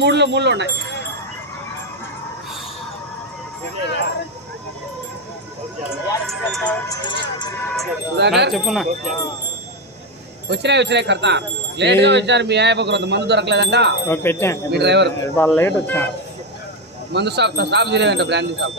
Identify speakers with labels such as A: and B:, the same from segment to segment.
A: మూడులో మూడులో ఉన్నాయి.
B: చెప్పున్నా
A: వచ్చినాయి వచ్చినాయి కడతా లేట్గా వచ్చారు మీ ఆయన కొంత మందు దొరకలేదంట.
B: పెట్టా.
A: మీ డ్రైవర్.
B: వాళ్ళు లేట్ వచ్చినారు
A: మందు షాప్ షాప్ తీరేదంట బ్రాండ్ షాప్.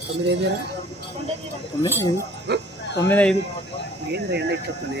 A: తొమ్మిది ఐదు
B: తొమ్మిది ఐదు. తొమ్మిది ఐదు.
A: ఏంది ఇట్లా తొమ్మిది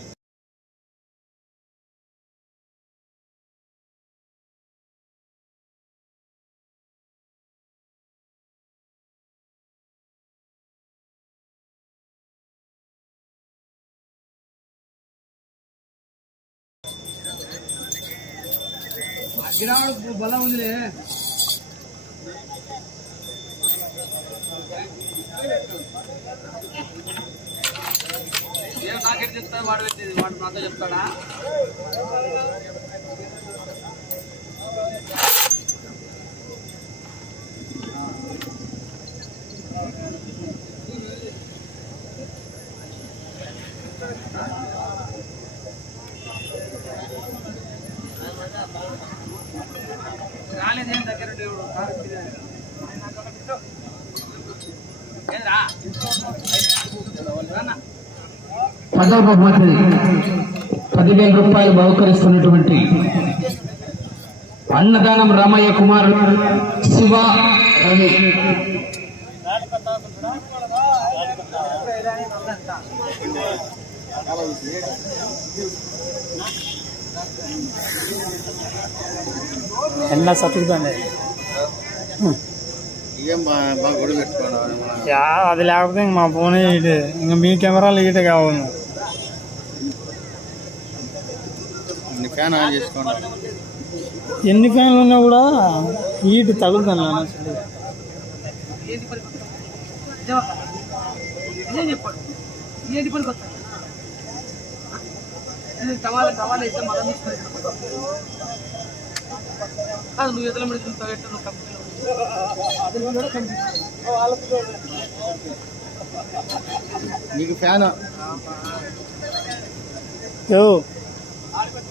A: బలం ఉందిలే ఏం నాకెట్ చెప్తాడు వాడు పెట్టేది వాడు నాతో చెప్తాడా రాలేదేం
C: పదవ బహుమతి పదివేల రూపాయలు బహుకరిస్తున్నటువంటి అన్నదానం రామయ్య కుమార్ శివ రవి.
D: పెట్టుకోవడం
B: యా అది లేకపోతే ఇంక మా ఫోన్ ఇటు ఇంకా మీ కెమెరాలు ఇటు కావాలి
D: ఫ్యాన్ ఆన్ చేసుకోండి.
B: ఎన్ని ఫ్యాన్లు ఉన్నా కూడా హీట్ తగులుతాను నాన్న అసలు.
A: నువ్వు ఎదురు ఎట్లా నువ్వు
D: నీకు ఫ్యాన్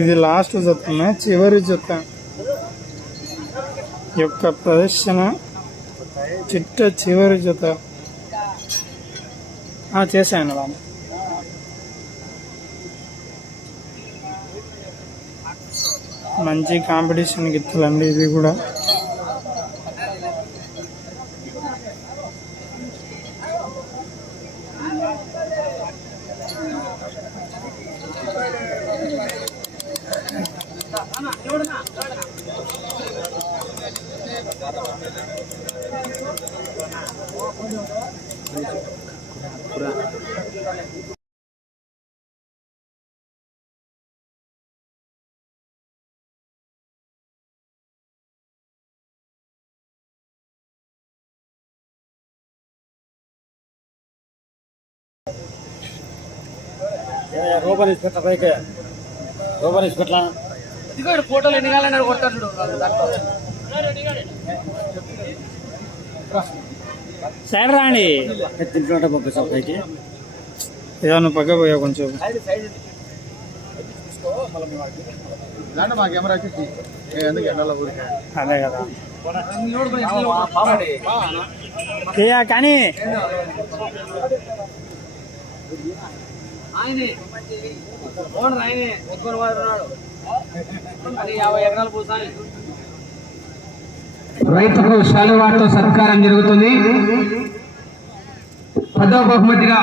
B: ఇది లాస్ట్ చెప్తున్నా చివరి జత యొక్క ప్రదర్శన చిట్ట చివరి జత ఆ, చేశాను రాము. మంచి కాంపిటీషన్ గిత్తులండి ఇది కూడా. రూపాయలు ఇసుపెట్ల పైకి. రూపాయలు ఇసుపెట్ల
A: ఇదిగో ఫోటోలు ఎన్ని కావాలన్నారు కొడతాడు చూడు.
B: సైడ్ రాండి. తింటుంటే పంపిస్తాం పైకి. ఏదన్నా పక్క పోయా కొంచెం.
D: దాంట్లో మా కెమెరా వచ్చి ఎందుకు ఎండలో ఊరికే?
B: అదే కదా. కానీ
A: ఆయనే. ఓనర్ ఆయనే. ఎక్కువ వాడుతున్నాడు అది యాభై ఎకరాలు పూసాలి
C: రైతుకు శాలువాతో సత్కారం జరుగుతుంది. పదవ బహుమతిగా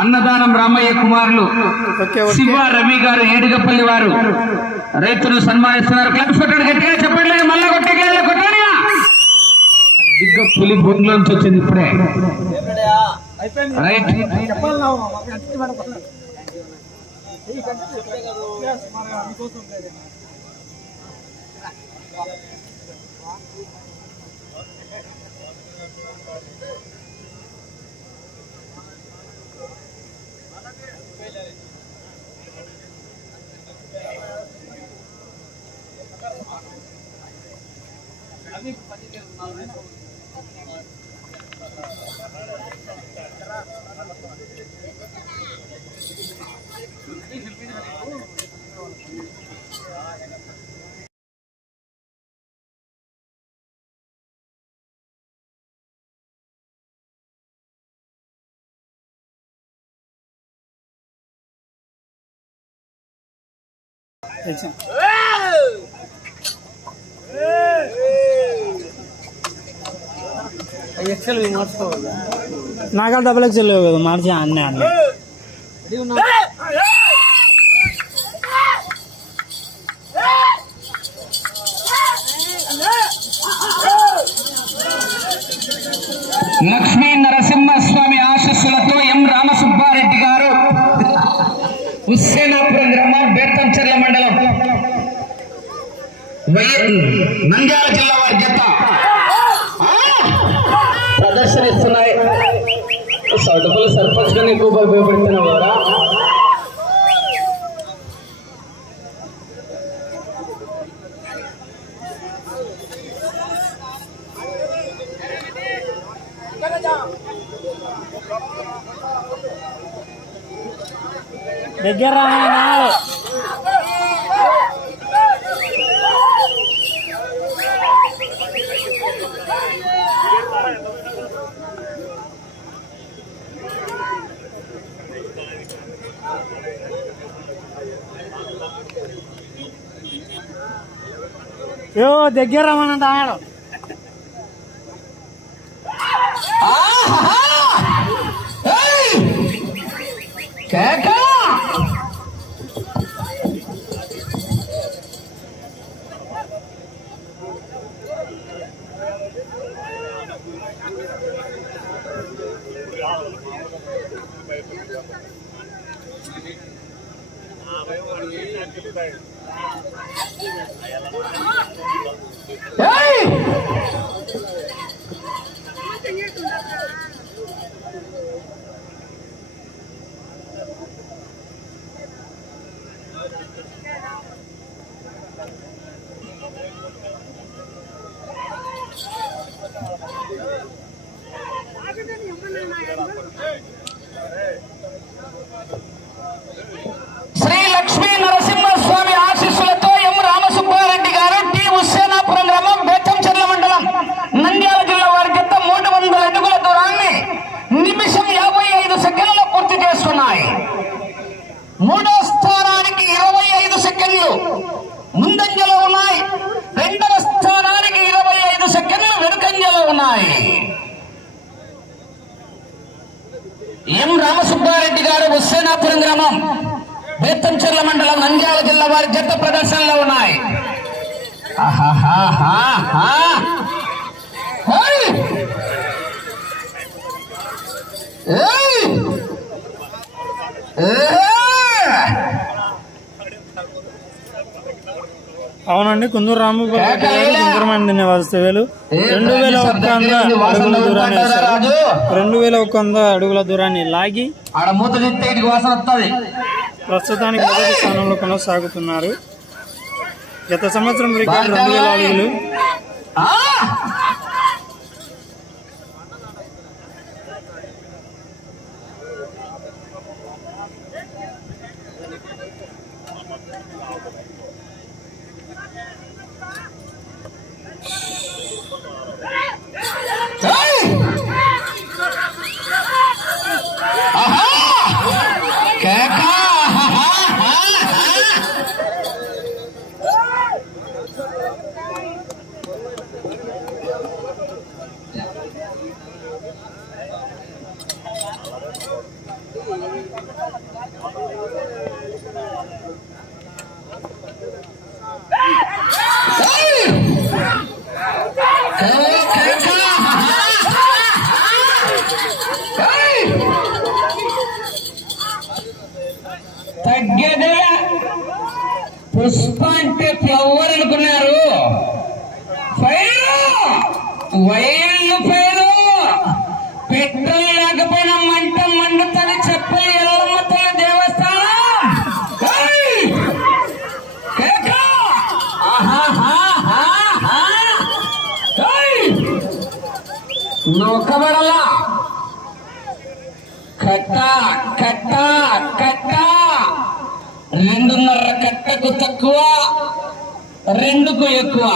C: అన్నదానం రామయ్య కుమారులు శివ రవి గారు ఏడుగపల్లి వారు. రైతులు సన్మానిస్తున్నారు. క్లబ్స్ కొట్టండి గట్టిగా చెప్పండి. మళ్ళా కొట్టగల కొట్టండి దిగ్గ పులి బొంగులోంచి వచ్చింది ఇప్పుడే. అయిపోయింది. రైట్
A: ఎక్సెల్ మార్చుకోవాలి?
B: డబ్బులు ఎక్సెల్ కదా మార్చి అన్నీ అన్నీ.
C: లక్ష్మీ నరసింహస్వామి ఆశస్సులతో ఎం రామసుబ్బారెడ్డి గారు హుస్సేనాపురం గ్రామం బేతంచెర్ల మండలం వై- నంద్యాల జిల్లా వారి జత ఆ! ప్రదర్శనిస్తున్నాయి సౌటపల్లి సర్పంచ్ కన్నా ఎక్కువ భయపెడుతున్నావు కదా
B: దగ్గర రామన్నాడు యో దగ్గర రమ్మనంట ఆడు
C: కేక ఏయ్! శ్రీ లక్ష్మీ నరసింహస్వామి ఆశీస్సులతో ఎం రామసుబ్బారెడ్డి గారు టి హుస్సేనాపురం గ్రామం బేతంచెర్ల మండలం నంద్యాల జిల్లా వారి జత మూడు వందల అడుగుల దూరాన్ని నిమిషం యాభై ఐదు సెకండ్లలో పూర్తి చేస్తున్నాయి మూడో స్థానానికి ఇరవై ఐదు సెకండ్లు ముందంజలో ఉన్నాయి రెండవ స్థానానికి ఇరవై ఐదు సెకండ్లు వెనుకంజలో ఉన్నాయి ఎం రామసుబ్బారెడ్డి గారు హుస్సేనాపురం గ్రామం బేతంచెర్ల మండలం నంద్యాల జిల్లా వారి జత ప్రదర్శనలో ఉన్నాయి. ఏ
B: అవునండి కుందూరు రామగోపాల్ కుందూరుమంది నివాసవేలు రెండు వేల ఒక్క వంద అడుగుల దూరాన్ని. రెండు వేల ఒక్క వంద అడుగుల దూరాన్ని లాగి ప్రస్తుతానికి మొదటి స్థానంలో కొనసాగుతున్నారు. గత సంవత్సరం రికార్డు రెండు వేల అడుగులు.
C: నొక్కబడలా కట్ట కట్ట కట్ట. రెండున్నర కట్టకు తక్కువ రెండుకు ఎక్కువ.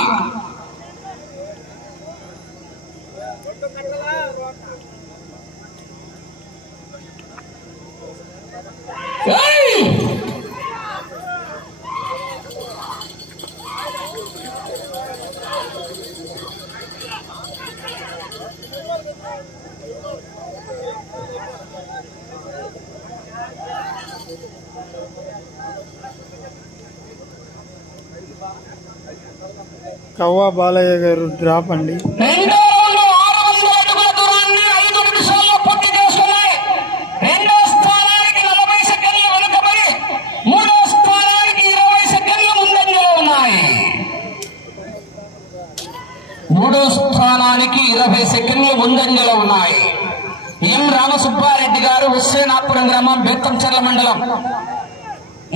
B: కవ్వా బాలయ్య గారు డ్రాప్ అండి.
C: మూడో స్థానానికి ఇరవై సెకండ్లు ముందంజలో ఉన్నాయి. మూడో స్థానానికి ఇరవై సెకండ్లు ముందంజలో ఉన్నాయి. ఎం రామసుబ్బారెడ్డి గారు హుస్సేనాపురం గ్రామం బెత్తంచెర్ల మండలం.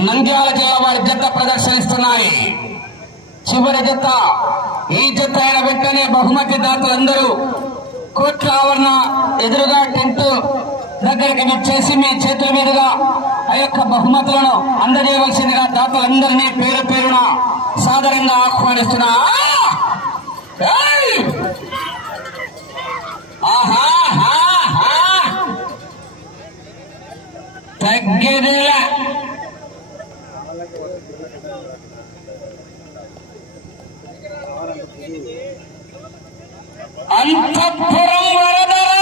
C: నంద్యాల జిల్లా వారి జత ప్రదర్శనిస్తున్నాయి. చివరి జత. ఈ జత అయిన వెంటనే బహుమతి దాతలందరూ కోట్ల ఆవరణ ఎదురుగా టెంట్ దగ్గరికి విచ్చేసి మీ చేతుల మీదుగా ఆ యొక్క బహుమతులను అందజేయవలసిందిగా దాతలందరినీ పేరు పేరున సాధారణంగా ఆహ్వానిస్తున్నా. ఏయ్! అంతఃపురం వరదరాజు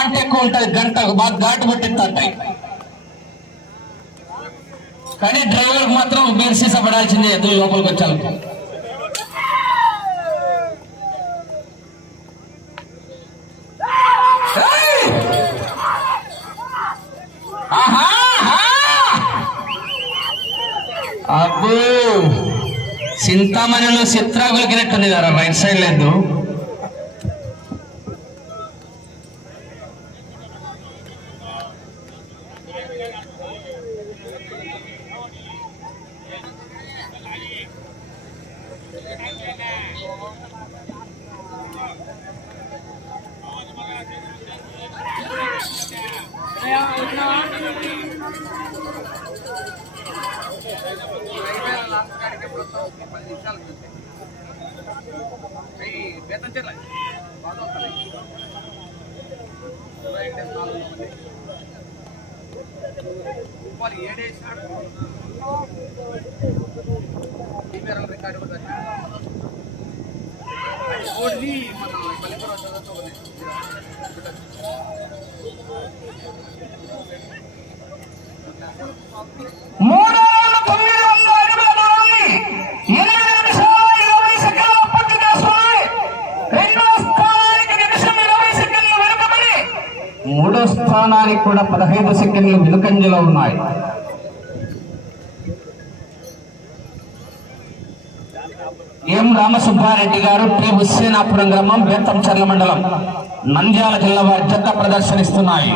C: మంట ఎక్కువ ఉంటుంది గంట బాగా ఘాటు పట్టిస్తుంటాయి కానీ డ్రైవర్ మాత్రం మీరు సీసా పడాల్సిందే ఎదురు లోపలికి వచ్చాను అబ్బో! చింతామణిలో చిత్రాకులకినట్టుంది కదా రైట్ సైడ్ లేదు
A: నిమిషాలు అవి బేతం చెట్ల బాగా వస్తున్నాయి ఇరవై ఒకటి నాలుగు మంది. వాళ్ళు ఏడేసినాడు టీవీఆర్ఎల్ రికార్డు కూడా వచ్చింది. కోడిది మన పల్లెటూరు చదువుతుంది
C: మూడు వేల కూడా పదహైదు సెకండ్లు వెనుకంజలో ఉన్నాయి. ఎం రామసుబ్బారెడ్డి గారు టి హుస్సేనాపురం గ్రామం బేతంచర్ల మండలం నంద్యాల జిల్లా వారి జత ప్రదర్శనిస్తున్నాయి.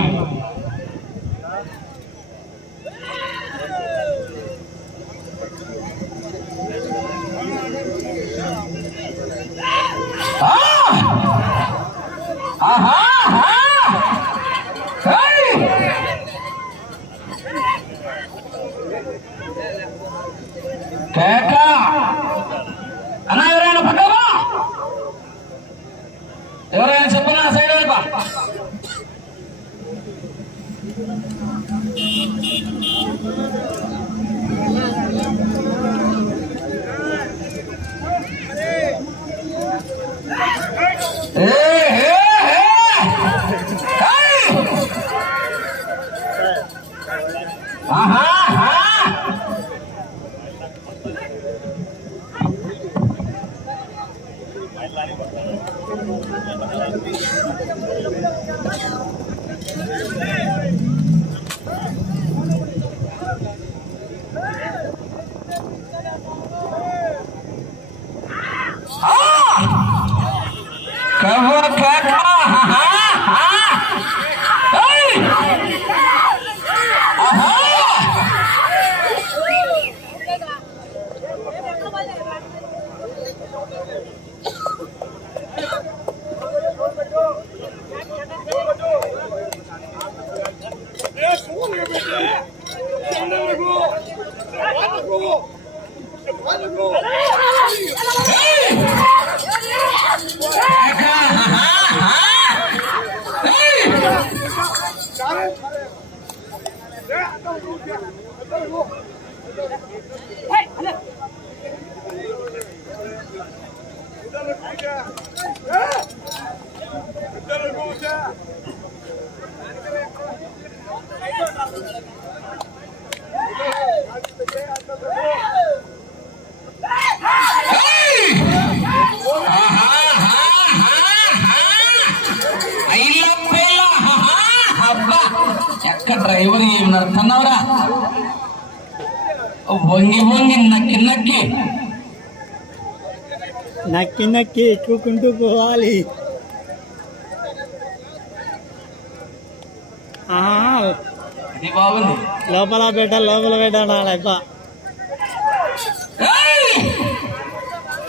C: నక్కి నక్కి
B: ఎక్కుకుంటూ పోవాలి లోపల పెట్ట లోపల పెట్టాలబ్బ
C: ఏయ్!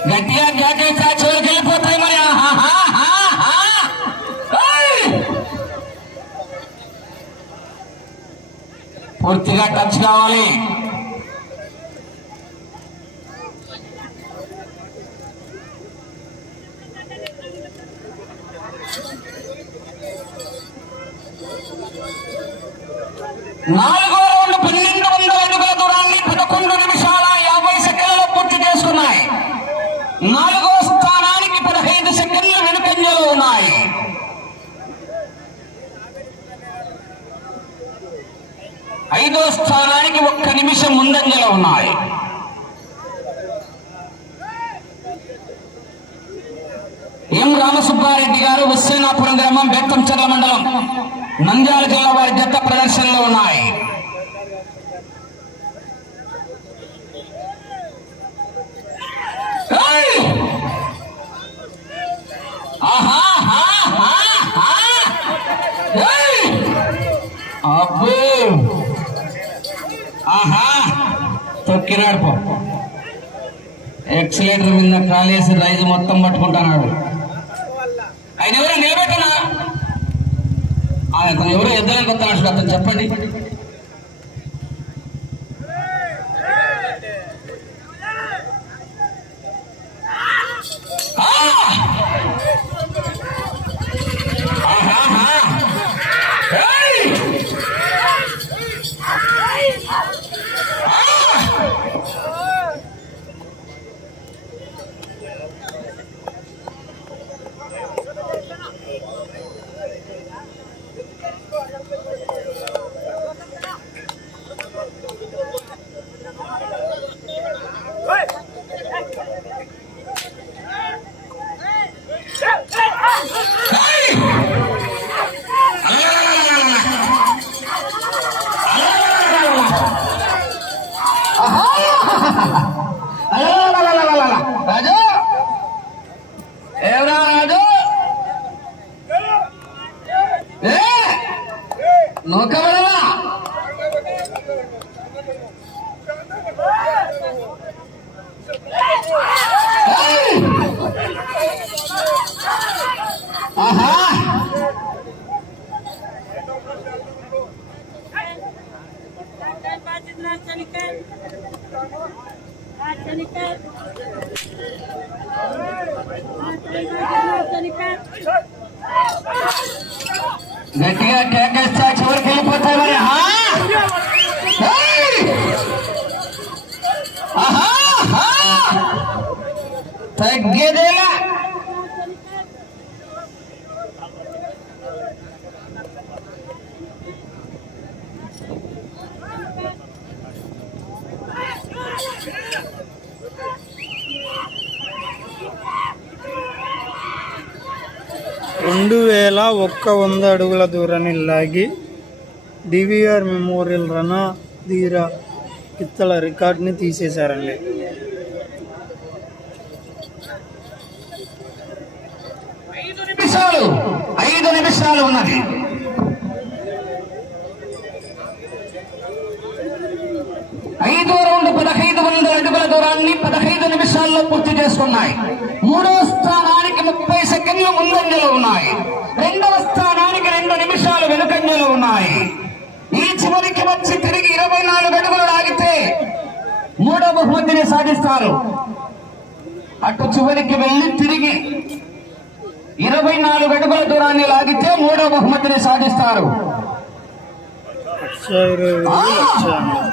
C: గట్టిగా కేకేసా చివరికి వెళ్ళిపోతాయి మరి! పూర్తిగా టచ్ కావాలి. నాలుగో రౌండ్ పన్నెండు వందల అడుగుల దూరాన్ని పదకొండు నిమిషాల యాభై సెకండ్లలో పూర్తి చేసుకున్నాయి. నాలుగో స్థానానికి పదహైదు సెకండ్లు వెనుకంజలు ఉన్నాయి. ఐదో స్థానానికి ఒక్క నిమిషం ముందంజలు ఉన్నాయి. ఎం రామసుబ్బారెడ్డి గారు ఉస్సేనాపురం గ్రామం బెత్తంచర్ల మండలం. నంద్యాల జిల్లా వారి జత ప్రదర్శనలో ఉన్నాయి. ఆహా! ఆహా! అబ్బో! ఆహా! తొక్కినాడు పో ఎక్సలేటర్ మీద కాలేసి రైజు మొత్తం పట్టుకుంటున్నాడు. ఆయన ఎవరు? నిలబెట్టనా? అతను ఎవరో యుద్ధానికి వస్తున్నాడు అతను చెప్పండి Ah! తగ్గేదేలా
B: రెండు వేల ఒక్క వంద అడుగుల దూరాన్ని లాగి డివిఆర్ మెమోరియల్ రణధీర కిత్తల రికార్డ్ని తీసేశారండి
C: ఐదు నిమిషాలు. ఐదు నిమిషాలు ఉన్నది. ఐదో రౌండ్ పదహైదు వందల అడుగుల దూరాన్ని పదహైదు నిమిషాల్లో పూర్తి చేసుకున్నాయి. మూడో స్థానానికి ముప్పై సెకండ్లు ముందంజలో ఉన్నాయి. రెండవ స్థానానికి రెండు నిమిషాలు వెనుకంజలో ఉన్నాయి. ఈ చివరికి వచ్చి తిరిగి ఇరవై నాలుగు అడుగులు లాగితే మూడో బహుమతిని సాధిస్తారు. అటు చివరికి వెళ్ళి తిరిగి ఇరవై నాలుగు అడుగుల దూరాన్ని లాగితే మూడో బహుమతిని సాధిస్తారు
B: లక్ష ఇరవై వేలు లక్ష ఎనభై.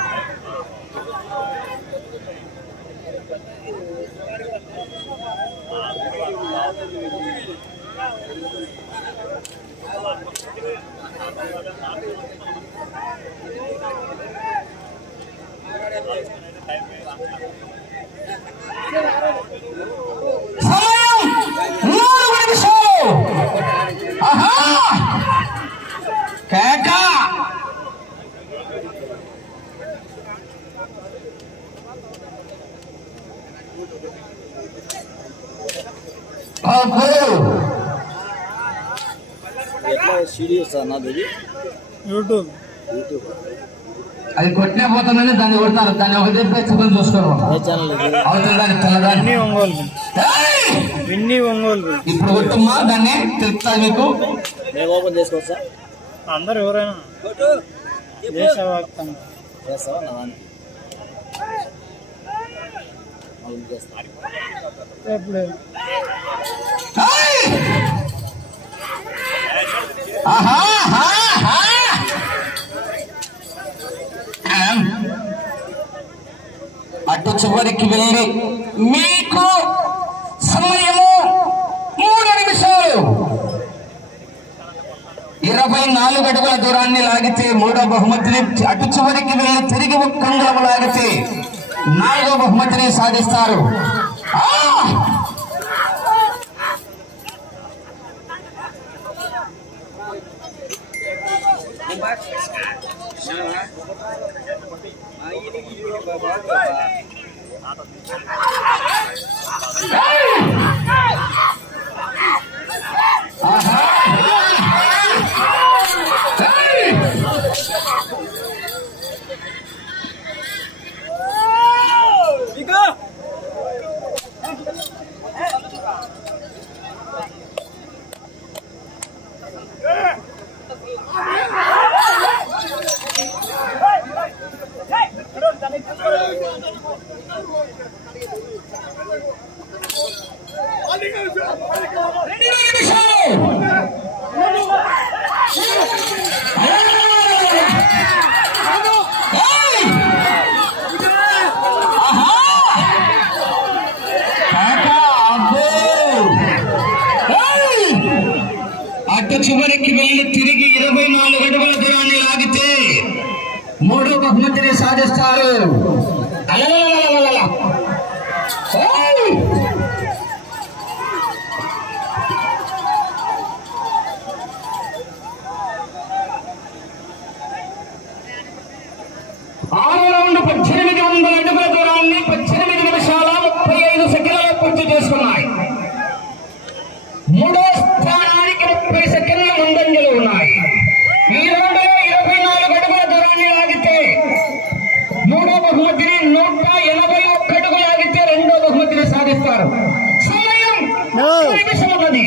C: సమయం నాలుగు నిమిషాలు ఆహా కేక అబ్బో
B: యూట్యూబ్.
C: అది కొట్టినే పోతుందని దాన్ని కొడతారు. దాన్ని ఒక చెప్పి చూసుకొని చూసుకోరు అవుతుంది దాన్ని తెల్లదాన్ని.
B: విన్నీ ఒంగోలు ఒంగోలు.
C: ఇప్పుడు కొట్టమ్మా దాన్ని? తెలుస్తుంది మీకు?
A: నేను ఓపెన్ చేసుకోవచ్చా?
B: అందరు ఎవరైనా దేశవ్యాప్తంగా.
A: చేస్తావా? నా దానికి మళ్ళీ
C: అటు చివరికి వెళ్ళి మీకు సమయము మూడు నిమిషాలు. ఇరవై నాలుగు అడుగుల దూరాన్ని లాగితే మూడో బహుమతిని అటు చివరికి వెళ్ళి తిరిగి ఒక్క లాగితే నాలుగో బహుమతిని సాధిస్తారు ఆ! రెండు నిమిషాలు ఏయ్! ఆహా! కాకా, అబ్బో! ఏయ్! అటు చివరికి వెళ్ళి తిరిగి ఇరవై నాలుగు బహుమతిని సాధిస్తారు అలలలలలలల. ఏయ్! ఆరో రౌండ్ పద్దెనిమిది వందల అడుగుల దూరాన్ని పద్దెనిమిది నిమిషాల ముప్పై ఐదు సెకండ్లలో పూర్తి చేసుకున్నాయి మూడో స్థానానికి ముప్పై సెకండ్ల ముందంజలు ఉన్నాయి ఈ రౌండ్లో ఇరవై నాలుగు అడుగుల దూరాన్ని లాగితే మూడో బహుమతిని నూట ఎనభై ఒక్క అడుగు లాగితే రెండో బహుమతిని సాధిస్తారు సమయం
B: No.
C: ఒక్క నిమిషం ఉన్నది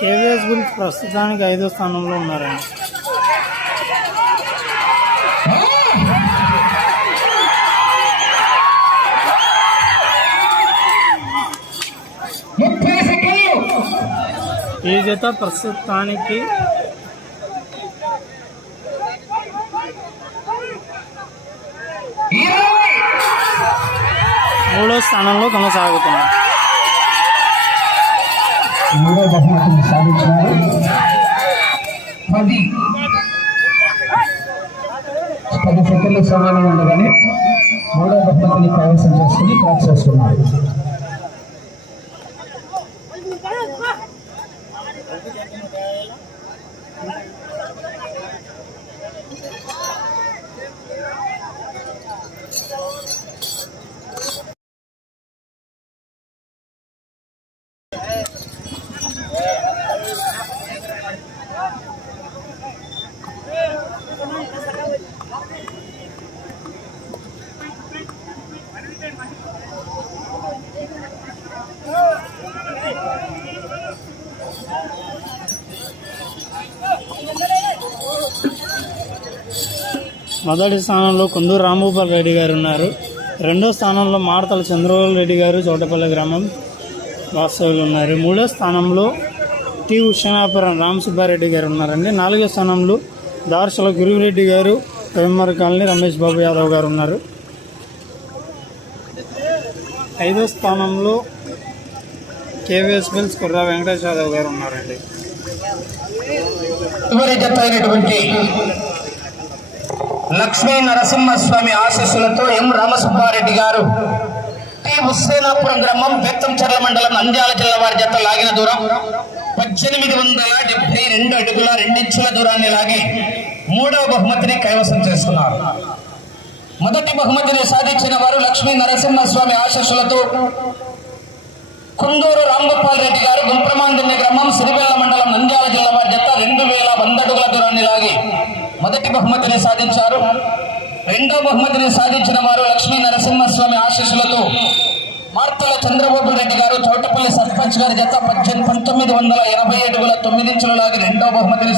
B: కేవీఎస్ బుల్స్ ప్రస్తుతానికి ఐదో స్థానంలో ఉన్నారండి. ఈ జత ప్రస్తుతానికి మూడో స్థానంలో కొనసాగుతున్నారు.
C: మూడో బహుమతిని సాధించినారు పది. పది సెకండ్ల సమానం ఉండగానే మూడో బహుమతిని కైవసం చేసుకుని ట్రాక్ చేస్తున్నారు
B: మొదటి స్థానంలో కుందూరు రాంభూపాల్ రెడ్డి గారు ఉన్నారు. రెండో స్థానంలో మాడతల చంద్రబాబు రెడ్డి గారు చోటపల్లి గ్రామం వాస్తవులు ఉన్నారు. మూడో స్థానంలో టి ఉషనాపురం రామసుబ్బారెడ్డి గారు ఉన్నారండి. నాలుగో స్థానంలో దార్శల గురువిరెడ్డి గారు వేమర్ కాలనీ రమేష్ బాబు యాదవ్ గారు ఉన్నారు. ఐదో స్థానంలో కేవీఎస్ బిల్స్ కుర్రా వెంకటేష్ యాదవ్ గారు ఉన్నారండి.
C: లక్ష్మీ నరసింహస్వామి ఆశీస్సులతో ఎం రామసుబ్బారెడ్డి గారు? టి. హుస్సేనాపురం గ్రామం బెత్తంచెర్ల మండలం నంద్యాల జిల్లా వారి జత లాగిన దూరం. పద్దెనిమిది వందల డెబ్బై రెండు అడుగుల రెండించుల దూరాన్ని లాగి మూడవ బహుమతిని కైవసం చేసుకున్నారు. మొదటి బహుమతిని సాధించిన వారు లక్ష్మీ నరసింహస్వామి ఆశస్సులతో కుందూరు రాంగోపాల్ రెడ్డి గారు గుంప్రమాందిన్య గ్రామం సిరివెల్ల మండలం నంద్యాల జిల్లా వారి జత రెండు వేల వంద అడుగుల దూరాన్ని లాగి మొదటి బహుమతిని సాధించారు. రెండో బహుమతిని సాధించిన వారు లక్ష్మీ నరసింహస్వామి ఆశీస్సులతో మార్తల చంద్రబాబు రెడ్డి గారు చౌటపల్లి సర్పంచ్ గారి జత పద్దెనిమిది పంతొమ్మిది వందల ఎనభై ఏడుగుల తొమ్మిది ఇంచులు లాగి రెండో బహుమతిని